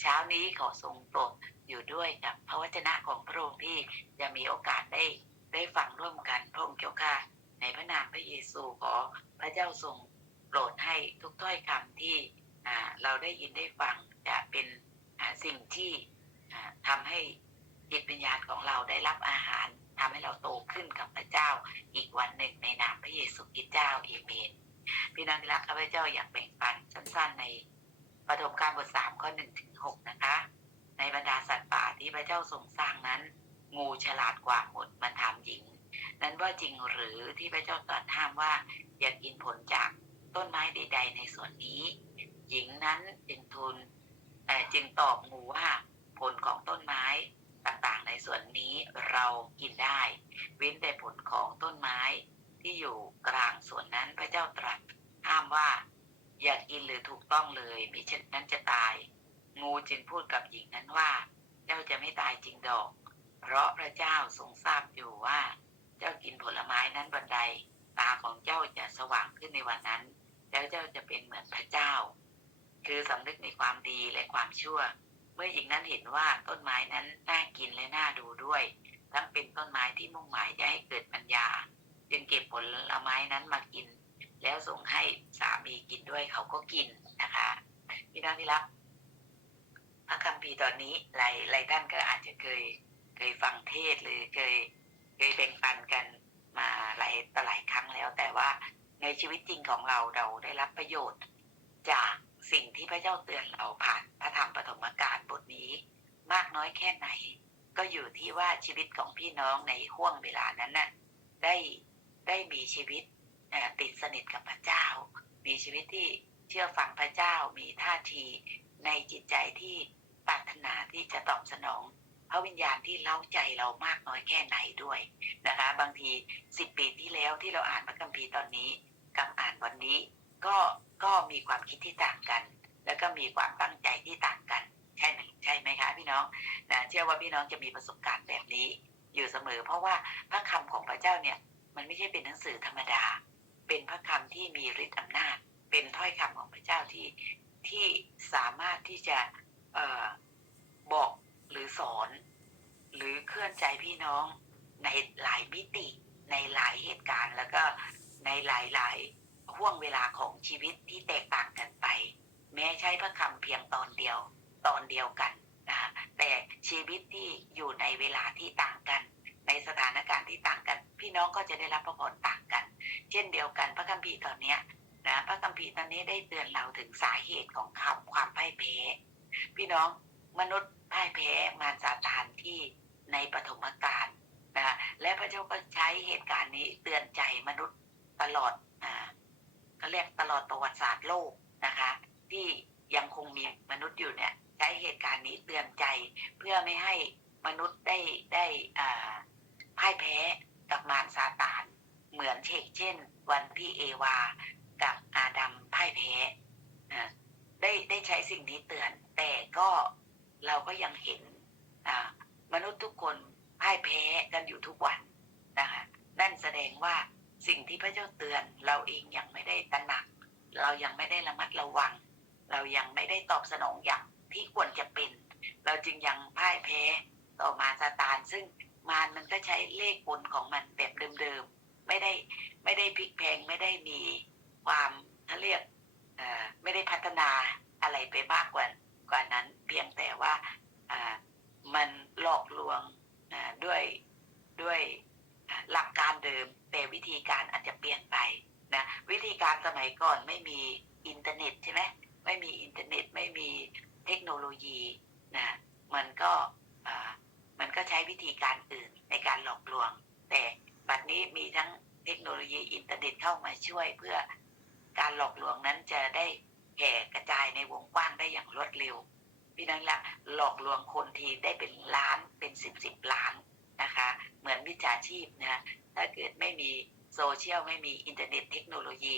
เช้านี้ขอทรงโปรดอยู่ด้วยกับพระวจนะของพระองค์ที่จะมีโอกาสได้ได้ฟังร่วมกันพระองค์เจ้าค่ะ ในพระนามพระเยซูขอพระเจ้าทรงโปรดให้ทุกถ้อยคำที่เราได้ยินได้ฟังจะเป็นสิ่งที่อ่าทำให้จิตวิญญาณของเราได้รับอาหารทำให้เราโตขึ้นกับพระเจ้าอีกวันหนึ่งในนามพระเยซูคริสต์เจ้าเอเมนพี่น้องที่รักข้าพเจ้าอยากแบ่งปันสั้นๆใน ปฐมกาลบทสามข้อหนึ่งถึงหกนะคะ ในบรรดาสัตว์ป่าที่พระเจ้าทรงสร้างนั้น งูฉลาดกว่าหมดมันถามหญิง นั้นว่าจริงหรือที่พระเจ้าตรัสห้ามว่าอย่ากินผลจากต้นไม้ใด ๆ ในส่วนนี้ หญิงนั้นจึงทูลแต่จึงตอบงูว่าผลของต้นไม้ต่างๆ ในส่วนนี้เรากินได้ เว้นแต่ผลของต้นไม้ที่อยู่กลางส่วนนั้นพระเจ้าตรัสห้ามว่า อย่ากกินหรือถูกต้องเลยมิฉะนั้นจะตาย งูจึงพูดกับหญิงนั้นว่า เจ้าจะไม่ตายจริงดอก เพราะพระเจ้าทรงทราบอยู่ว่า เจ้ากินผลไม้นั้นบันใด ตาของเจ้าจะสว่างขึ้นในวันนั้น แล้วเจ้าจะเป็นเหมือนพระเจ้า คือสำนึกในความดีและความชั่ว เมื่อหญิงนั้นเห็นว่าต้นไม้นั้นน่ากินและน่าดูด้วย ทั้งเป็นต้นไม้ที่มุ่งหมายจะให้เกิดปัญญา จึงเก็บผลไม้นั้นมากิน แล้วส่งให้สามีกินด้วยเขาก็กินนะคะพี่น้องที่รักพระคัมภีร์ตอนนี้หลายหลายท่านก็อาจจะเคยเคยฟังเทศหรือเคยเคยแบ่งปันกันมาหลายต่อหลายครั้งแล้ว แต่ว่าในชีวิตจริงของเราเราได้รับประโยชน์ จากสิ่งที่พระเจ้าเตือนเราผ่านพระธรรมปฐมกาลบทนี้ มากน้อยแค่ไหน ก็อยู่ที่ว่าชีวิตของพี่น้องในห่วงเวลานั้นน่ะได้ได้มีชีวิต ติดสนิทกับพระเจ้า มีชีวิตที่เชื่อฟังพระเจ้ามีท่าทีในจิตใจที่ปรารถนาที่จะตอบสนองพระวิญญาณที่เล้าใจเรามากน้อยแค่ไหนด้วยนะคะ บางทีสิบปีที่แล้วที่เราอ่านพระคัมภีร์ตอนนี้ กับอ่านวันนี้ก็ก็มีความคิดที่ต่างกัน แล้วก็มีความตั้งใจที่ต่างกัน ใช่ไหมใช่ไหมคะ พี่น้องนะเชื่อว่าพี่น้องจะมีประสบการณ์แบบนี้ อยู่เสมอ เพราะว่าพระคำของพระเจ้าเนี่ยมันไม่ใช่เป็นหนังสือธรรมดา เป็นพระคำที่มีฤทธิ์อำนาจ เป็นถ้อยคำของพระเจ้าที่ที่สามารถที่จะออบอกหรือสอน หรือเคลื่อนใจพี่น้องในหลายมิติ ในหลายเหตุการณ์ แล้วก็ในหลายๆห่วงเวลาของชีวิตที่แตกต่างกันไป แม้ใช้พระคำเพียงตอนเดียว ตอนเดียวกัน กันพระคัมภีร์ตอนเนี้ยนะพระคัมภีร์ตอนนี้ได้เตือนเราถึงสาเหตุของคำความพ่ายแพ้พี่น้องมนุษย์พ่ายแพ้มารซาตานที่ในปฐมกาลนะและพระเจ้าก็ใช้เหตุการณ์นี้เตือนใจมนุษย์ตลอดอ่าก็เรียกตลอดประวัติศาสตร์โลกนะคะ ที่ยังคงมีมนุษย์อยู่เนี่ยใช้เหตุการณ์นี้เตือนใจเพื่อไม่ให้มนุษย์ได้ได้อ่าพ่ายแพ้กับมารซาตานเหมือนเช่นเช่น วันที่เอวากับอาดัมพ่ายแพ้นะได้ได้ใช้สิ่งนี้เตือน แต่ก็เราก็ยังเห็นมนุษย์ทุกคนพ่ายแพ้กันอยู่ทุกวันนะคะนั่นแสดงว่าสิ่งที่พระเจ้าเตือนเราเองยังไม่ได้ตระหนัก เรายังไม่ได้ระมัดระวัง เรายังไม่ได้ตอบสนองอย่างที่ควรจะเป็น เราจึงยังพ่ายแพ้ต่อมาซาตานซึ่งมารมันก็ใช้เลขกลของมันแบบเดิมๆไม่ได้ ไม่ได้พลิกแพงไม่ได้มีความเขาเรียกไม่ได้พัฒนาอะไรไปมากกว่ากว่านั้น เพียงแต่ว่ามันหลอกลวงด้วยด้วยหลักการเดิม แต่วิธีการอาจจะเปลี่ยนไปนะวิธีการสมัยก่อนไม่มีอินเทอร์เน็ตใช่ไหมไม่มีอินเทอร์เน็ตไม่มีเทคโนโลยีนะมันก็มันก็ใช้วิธีการอื่นในการหลอกลวง แต่บัดนี้มีทั้ง ทคโนโลยีอินเทอร์เน็ตเข้ามาช่วย เพื่อการหลอกลวงนั้นจะได้แผ่กระจายในวงกว้างได้อย่างรวดเร็วพี่น้องละหลอกลวงคนทีได้เป็นล้านเป็นสิบสิบล้านนะคะ เหมือนวิชาชีพนะถ้าเกิดไม่มีโซเชียลไม่มีอินเทอร์เน็ตเทคโนโลยี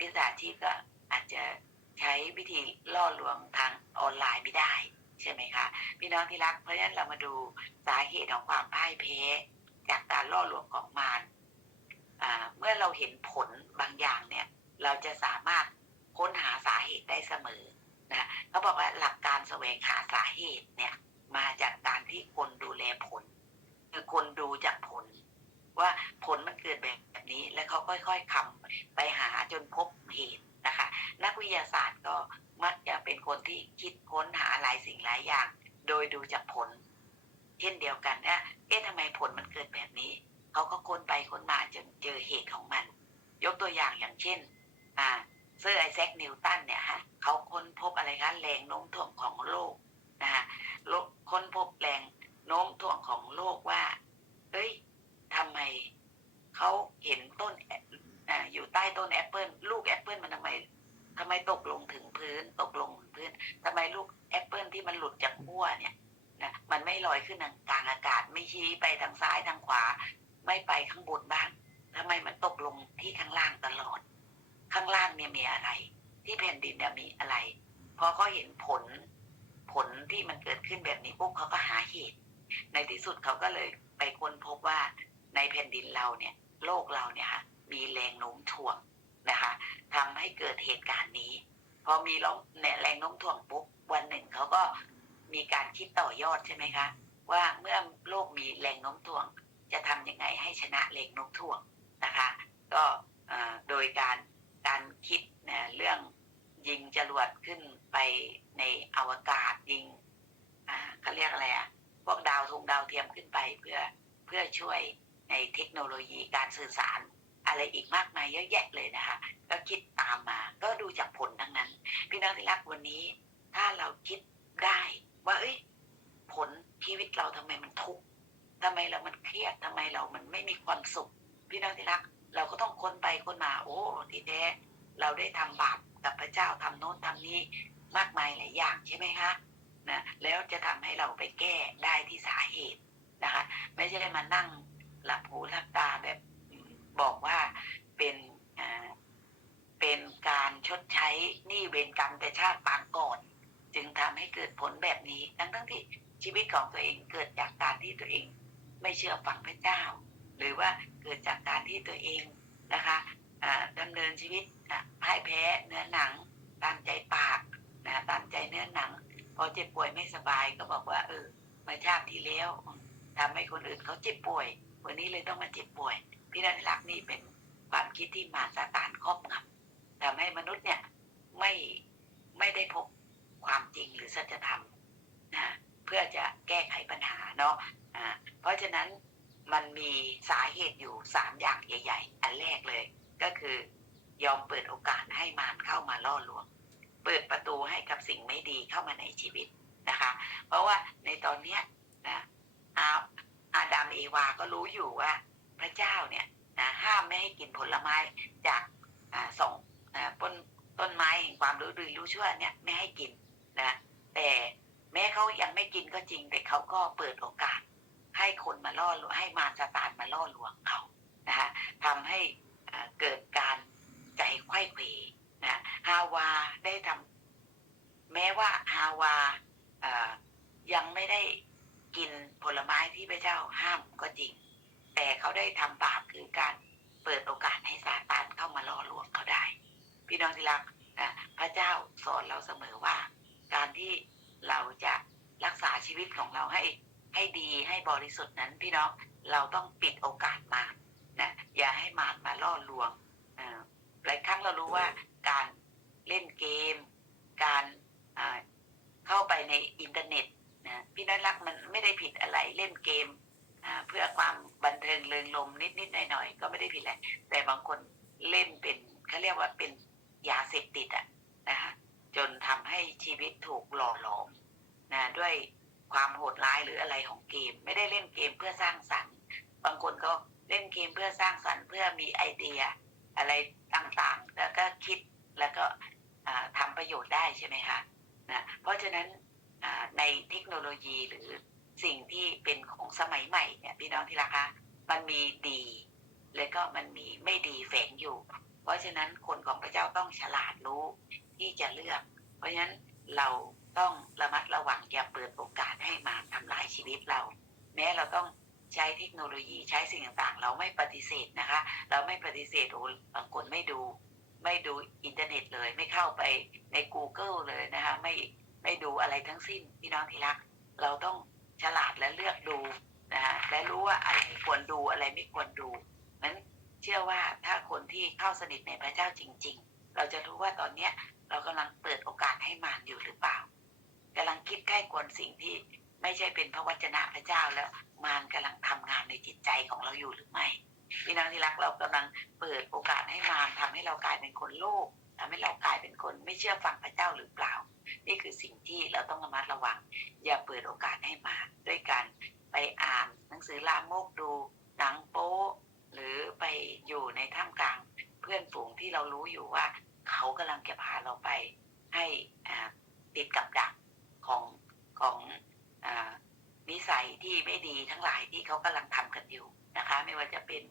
วิชาชีพก็อาจจะใช้วิธีล่อลวงทางออนไลน์ไม่ได้ ใช่ไหมคะพี่น้องที่รักเพราะฉะนั้นเรามาดูสาเหตุของความพ่ายแพ้จากการล่อลวงของมารอ่าเมื่อเราเห็น ผลบางอย่างเนี่ย เราจะสามารถค้นหาสาเหตุได้เสมอนะเขาบอกว่าหลักการแสวงหาสาเหตุเนี่ยมาจากการที่คนดูแลผล คือคนดูจากผล ว่าผลมันเกิดแบบนี้ แล้วเขาค่อยๆคำไปหาจนพบเหตุนะคะ นักวิทยาศาสตร์ก็มักจะเป็นคนที่คิดค้นหาหลายสิ่งหลายอย่าง โดยดูจากผล เช่นเดียวกันนะเอ๊ะทำไมผลมันเกิดแบบนี้ เขาก็ค้นไปค้นมาจนเจอเหตุของมัน ยกตัวอย่างอย่างเช่นอ่าเซอร์ไอแซคนิวตันเนี่ยฮะเขาค้นพบอะไรคะแรงโน้มถ่วงของโลกนะฮะค้นพบแรงโน้มถ่วงของโลกว่าเอ้ยทำไมเขาเห็นต้นอ่าอยู่ใต้ต้นแอปเปิลลูกแอปเปิลมันทำไมทำไมตกลงถึงพื้นตกลงถึงพื้นทำไมลูกแอปเปิลที่มันหลุดจากขั้วเนี่ยนะมันไม่ลอยขึ้นกลางอากาศไม่ชี้ไปทางซ้ายทางขวา ไม่ไปข้างบนบ้าง ทำไมมันตกลงที่ข้างล่างตลอด ข้างล่างเนี่ยมีอะไร ที่แผ่นดินเนี่ยมีอะไรพอเขาเห็นผลผลที่มันเกิดขึ้นแบบนี้ปุ๊บเขาก็หาเหตุ ในที่สุดเขาก็เลยไปค้นพบว่าในแผ่นดินเราเนี่ย โลกเราเนี่ยค่ะมีแรงโน้มถ่วงนะคะทำให้เกิดเหตุการณ์นี้ พอมีเนี่ยแรงโน้มถ่วงปุ๊บวันหนึ่งเขาก็มีการคิดต่อยอดใช่ไหมคะ ว่าเมื่อโลกมีแรงโน้มถ่วง จะทำยังไงให้ชนะแรงโน้มถ่วง นะคะ ก็โดยการการคิดนะเรื่องยิงจรวดขึ้นไปในอวกาศยิงเขาเรียกอะไรอะพวกดาวทงดาวเทียมขึ้นไปเพื่อเพื่อช่วยในเทคโนโลยีการสื่อสาร อะไรอีกมากมายเยอะแยะเลยนะคะ ก็คิดตามมาก็ดูจากผลทั้งนั้น พี่น้องที่รักวันนี้ ถ้าเราคิดได้ว่าเอ้ยผลชีวิตเราทำไมมันทุกข์ทำไมเรามันเครียดทำไมเรามันไม่มีความสุข พี่น้องที่รัก เราก็ต้องค้นไปค้นมา โอ้ที่แท้เราได้ทำบาปกับพระเจ้าทำโน้นทำนี้มากมายหลายอย่างใช่ไหมคะนะแล้วจะทำให้เราไปแก้ได้ที่สาเหตุนะคะ ไม่ใช่มานั่งหลับหูหลับตาแบบบอกว่าเป็นอ่าเป็นการชดใช้หนี้เวรกรรมแต่ชาติปางก่อน จึงทำให้เกิดผลแบบนี้ทั้งทั้งที่ชีวิตของตัวเองเกิดจากการที่ตัวเอง ไม่เชื่อฟังพระเจ้า หรือว่า เกิดจากการที่ตัวเองนะคะอ่าดำเนินชีวิตพ่ายแพ้เนื้อหนัง ตามใจปากนะตามใจเนื้อหนังพอเจ็บป่วยไม่สบายก็บอกว่า เออมาชาติที่แล้วทำให้คนอื่นเขาเจ็บป่วย วันนี้เลยต้องมาเจ็บป่วย พี่นันรักนี่เป็นความคิดที่มาสตานครอบงำทำให้มนุษย์เนี่ยไม่ไม่ได้พบความจริงหรือสัจธรรมนะเพื่อจะแก้ไขปัญหาเนาะอ่าเพราะฉะนั้น มันมีสาเหตุอยู่สามอย่างใหญ่ ๆ อันแรกเลย ก็คือยอมเปิดโอกาสให้มารเข้ามาล่อลวง เปิดประตูให้กับสิ่งไม่ดีเข้ามาในชีวิตนะคะ เพราะว่าในตอนเนี้ยนะอาอาดัมเอวาก็รู้อยู่ว่า พระเจ้าเนี่ยนะห้ามไม่ให้กินผลไม้จากอ่าสองต้นต้นไม้แห่งความรู้ดีรู้ชั่วเนี่ยไม่ให้กินนะแต่แม้เขายังไม่กินก็จริง แต่เขาก็เปิดโอกาส ให้คนมาล่อลวงให้มารซาตานมาล่อลวงเขานะคะทำให้เกิดการใจไข้เขวนะฮาวาได้ทำแม้ว่าฮาวาอ่ายังไม่ได้กินผลไม้ที่พระเจ้าห้ามก็จริง แต่เขาได้ทำบาปคือการเปิดโอกาสให้ซาตานเข้ามาล่อลวงเขาได้ พี่น้องที่รักนะพระเจ้าสอนเราเสมอว่า การที่เราจะรักษาชีวิตของเราให้ ให้ดีให้บริสุทธิ์นั้นพี่น้องเราต้องปิดโอกาสมารนะอย่าให้มารมาล่อลวงหลายครั้งเรารู้ว่าการเล่นเกม การเข้าไปในอินเทอร์เน็ตนะพี่นันรักมันไม่ได้ผิดอะไรเล่นเกมเพื่อความบันเทิงเริงลมนิดๆหน่อยๆก็ไม่ได้ผิดอะไรแต่บางคนเล่นเป็นเขาเรียกว่าเป็นยาเสพติดอะนะคะจนทำให้ชีวิตถูกหล่อหลอมนะด้วย ความโหดร้ายหรืออะไรของเกม ไม่ได้เล่นเกมเพื่อสร้างสรรค์ บางคนก็เล่นเกมเพื่อสร้างสรรค์เพื่อมีไอเดีย อะไรต่างๆ แล้วก็คิดแล้วก็อ่าทำประโยชน์ได้ใช่ไหมคะนะเพราะฉะนั้นในเทคโนโลยีหรือสิ่งที่เป็นของสมัยใหม่เนี่ยพี่น้องที่รักคะมันมีดี แล้วก็มันมีไม่ดีแฝงอยู่ เพราะฉะนั้นคนของพระเจ้าต้องฉลาดรู้ที่จะเลือก เพราะฉะนั้นเรา ต้องระมัดระวังอย่าเปิดโอกาสให้มาทำลายชีวิตเรา แม้เราต้องใช้เทคโนโลยีใช้สิ่งต่างๆ เราไม่ปฏิเสธนะคะ เราไม่ปฏิเสธโอ้บางคนไม่ดู ไม่ดูอินเทอร์เน็ตเลย ไม่เข้าไปใน Google เลยนะคะไม่ไม่ดูอะไรทั้งสิ้นพี่น้องที่รัก เราต้องฉลาดและเลือกดูนะฮะและรู้ว่าอะไรควรดูอะไรไม่ควรดูนั้นเชื่อว่าถ้าคนที่เข้าสนิทในพระเจ้าจริง ๆ เราจะรู้ว่าตอนเนี้ยเรากำลังเปิดโอกาสให้มารอยู่หรือเปล่า กำลังคิดใกล้ควรสิ่งที่ไม่ใช่เป็นพระวจนะพระเจ้าแล้ว มารกำลังทำงานในจิตใจของเราอยู่หรือไม่พี่น้องที่รักเรากำลังเปิดโอกาสให้มารทำให้เรากลายเป็นคนโลภทำให้เรากลายเป็นคนไม่เชื่อฟังพระเจ้าหรือเปล่า นี่คือสิ่งที่เราต้องระมัดระวัง อย่าเปิดโอกาสให้มาด้วยการไปอ่านหนังสือลามกดูหนังโป๊หรือไปอยู่ในท่ามกลาง เพื่อนฝูงที่เรารู้อยู่ว่า เขากำลังจะพาเราไปให้อ่าติดกับดักของของอานิสัยที่ไม่ดีทั้งหลายที่เขากำลังทำกันอยู่นะคะ ไม่ว่าจะเป็น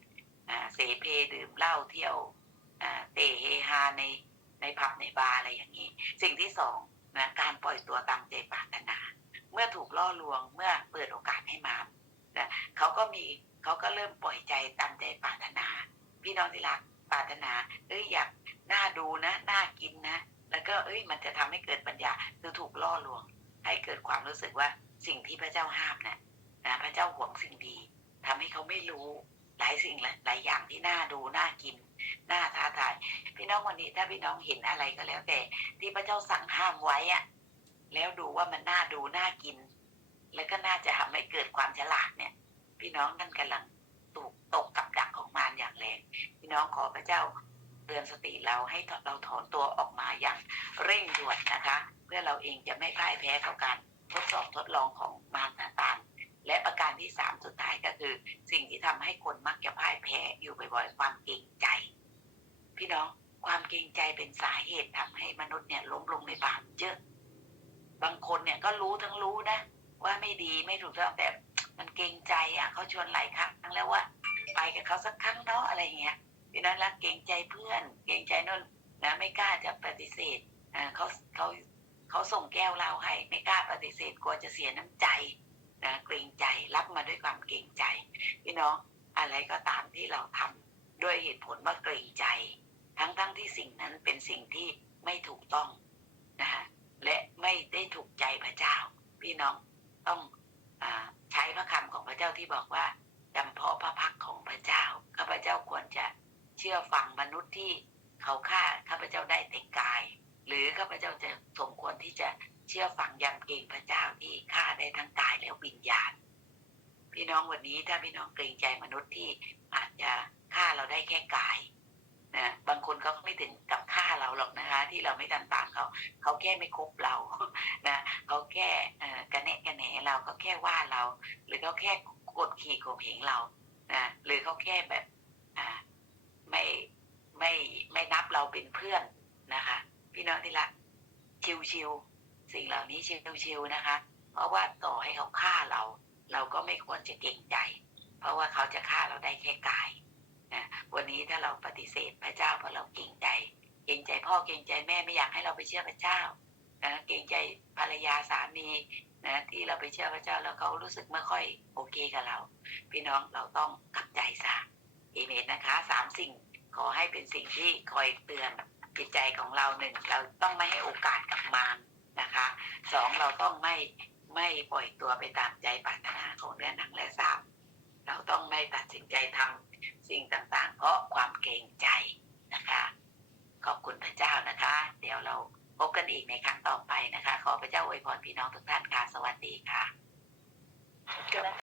อ่าเสเพดื่มเหล้าเที่ยวอ่าเตะเฮฮาในในผับในบาร์อะไรอย่างนี้ สิ่งที่สองนะ การปล่อยตัวตามใจปรารถนา เมื่อถูกล่อลวงเมื่อเปิดโอกาสให้มานะเขาก็มีเขาก็เริ่มปล่อยใจตามใจปรารถนา พี่น้องที่รักปรารถนาเอ้ยอยากน่าดูนะน่ากินนะ แล้วก็เอ้ยมันจะทำให้เกิดปัญญาคือถูกล่อลวง ให้เกิดความรู้สึกว่าสิ่งที่พระเจ้าห้ามนะนะพระเจ้าหวงสิ่งดีทำให้เขาไม่รู้หลายสิ่งหลายหลายอย่างที่น่าดูน่ากิน น่าท้าทาย พี่น้องวันนี้ถ้าพี่น้องเห็นอะไรก็แล้วแต่ ที่พระเจ้าสั่งห้ามไว้อะแล้วดูว่ามันน่าดูน่ากิน แล้วก็น่าจะทำให้เกิดความฉลาดเนี่ย พี่น้องนั่นกำลังถูกตกกับดักของมารอย่างแรงพี่น้องขอพระเจ้าเตือนสติเราให้เราถอนตัวออกมาอย่างเร่งด่วนนะคะ เพื่อเราเองจะไม่พ่ายแพ้ต่อการทดสอบทดลองของมารต่างและประการที่สามสุดท้ายก็คือ สิ่งที่ทำให้คนมักจะพ่ายแพ้อยู่บ่อยๆความเกรง พี่น้องความเกรงใจเป็นสาเหตุทำให้มนุษย์เนี่ยล้มลงในบาปเยอะ บางคนเนี่ยก็รู้ทั้งรู้นะ ว่าไม่ดีไม่ถูกต้องแต่มันเกรงใจอะเขาชวนหลายครั้งแล้วว่า ไปกับเขาสักครั้งเนาะอะไรเงี้ยพี่นั้นรักเกรงใจเพื่อน เกรงใจนนนะไม่กล้าจะปฏิเสธอ่าเขาเขาเขาส่งแก้วเหล้าให้ไม่กล้าปฏิเสธกลัวจะเสียน้ำใจนะเกรงใจรับมาด้วยความเกรงใจ พี่น้องอะไรก็ตามที่เราทำด้วยเหตุผลว่าเกรงใจ ทั้งๆทที่สิ่งนั้นเป็นสิ่งที่ไม่ถูกต้องนะฮะและไม่ได้ถูกใจพระเจ้า พี่น้องต้องอใช้พระคำของพระเจ้าที่บอกว่าจำเพาะพระพักของพระเจ้าข้าพเจ้าควรจะเชื่อฟังมนุษย์ที่เขาฆ่าข้าพเจ้าได้แต่กาย หรือข้าพเจ้าจะสมควรที่จะเชื่อฟังยำเกรงพระเจ้าที่ฆ่าได้ทั้งกายและวิญญาณ พี่น้องวันนี้ถ้าพี่น้องเกรงใจมนุษย์ที่อาจจะฆ่าเราได้แค่กาย นะบางคนเขาไม่ถึงกับฆ่าเราหรอกนะคะ ที่เราไม่ทำตามเขาเขาแค่ไม่คบเรานะเขาแค่กระแนะกระแหนเราเขาแค่ว่าเรา หรือเขาแค่กดขี่ข่มเหงเรานะหรือเขาแค่แบบไม่ไม่ไม่นับเราเป็นเพื่อนนะคะ พี่น้องที่รักชิวๆสิ่งเหล่านี้ชิวๆนะคะ เพราะว่าต่อให้เขาฆ่าเรา เราก็ไม่ควรจะเกรงใจ เพราะว่าเขาจะฆ่าเราได้แค่กาย นะวันนี้ถ้าเราปฏิเสธพระเจ้าเพราะเราเกรงใจ เกรงใจพ่อเกรงใจแม่ไม่อยากให้เราไปเชื่อพระเจ้านะเกรงใจภรรยาสามีนะที่เราไปเชื่อพระเจ้าแล้วเขารู้สึกไม่ค่อยโอเคกับเรา พี่น้องเราต้องกลับใจซะเอเมนนะคะสามสิ่งขอให้เป็นสิ่งที่คอยเตือนจิตใจของเราหนึ่งเราต้องไม่ให้โอกาสกับมารนะคะสองเราต้องไม่ไม่ปล่อยตัวไปตามใจปรารถนาของเนื้อหนังและสามเราต้องไม่ตัดสินใจทำ สิ่งต่างๆ เพราะความเกรงใจนะคะ ขอบคุณพระเจ้านะคะ เดี๋ยวเราพบกันอีกในครั้งต่อไปนะคะ ขอพระเจ้าอวยพรพี่น้องทุกท่านค่ะ สวัสดีค่ะ